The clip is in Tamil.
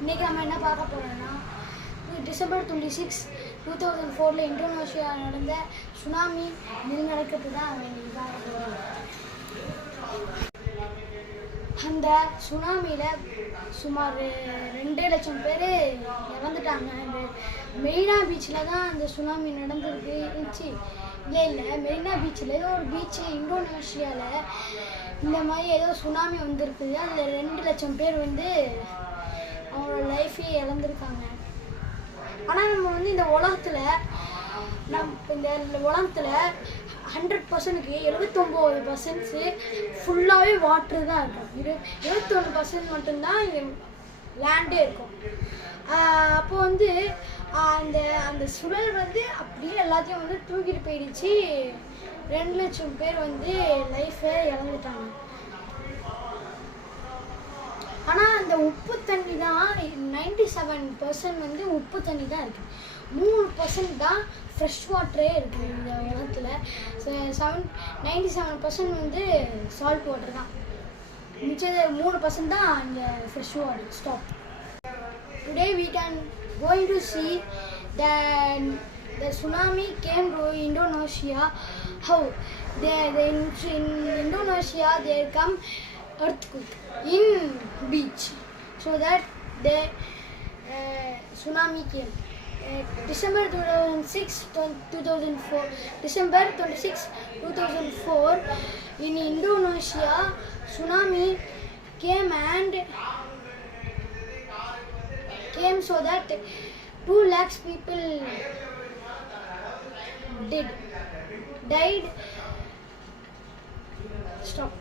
இன்றைக்கி நம்ம என்ன பார்க்க போகிறோம்னா டிசம்பர் 26, 2004 இந்தோனேஷியாவில் நடந்த சுனாமி நிலநடுக்கத்தை தான் இன்னைக்கு பார்க்க போகிறோம். அந்த சுனாமியில் சுமார் 2 லட்சம் பேர் இறந்துட்டாங்க. அந்த மெரினா பீச்சில் தான் அந்த சுனாமி நடந்துருந்துச்சு. இல்லை மெரினா பீச்சில் ஏதோ ஒரு பீச்சு இந்தோனேஷியாவில் இந்த மாதிரி ஏதோ சுனாமி வந்திருக்குது. அதில் 2 லட்சம் பேர் அவங்களோட லைஃபையே இழந்திருக்காங்க. ஆனால் நம்ம இந்த உலகத்தில் 100%க்கு 79% ஃபுல்லாகவே வாட்ரு தான் இருக்கும். 21% மட்டும்தான் இங்கே லேண்டே இருக்கும். அப்போ அந்த சுழல் அப்படியே எல்லாத்தையும் தூக்கிட்டு போயிடுச்சு. 2 லட்சம் பேர் லைஃபை இழந்துட்டாங்க. ஆனால் அந்த உப்பு தண்ணி தான் 97% உப்பு தண்ணி தான் இருக்குது. 3% தான் ஃப்ரெஷ் வாட்டரே இருக்குது இந்த உலகத்தில். 97% சால்ட் வாட்டர் தான். மிச்சது 3% தான் இந்த fresh water. Stop. Today we can going to see the tsunami came to Indonesia. How in Indonesia there come earthquake in beach, so that the tsunami came. December 26, 2004 in Indonesia tsunami came so that 2 lakhs people died. Stop.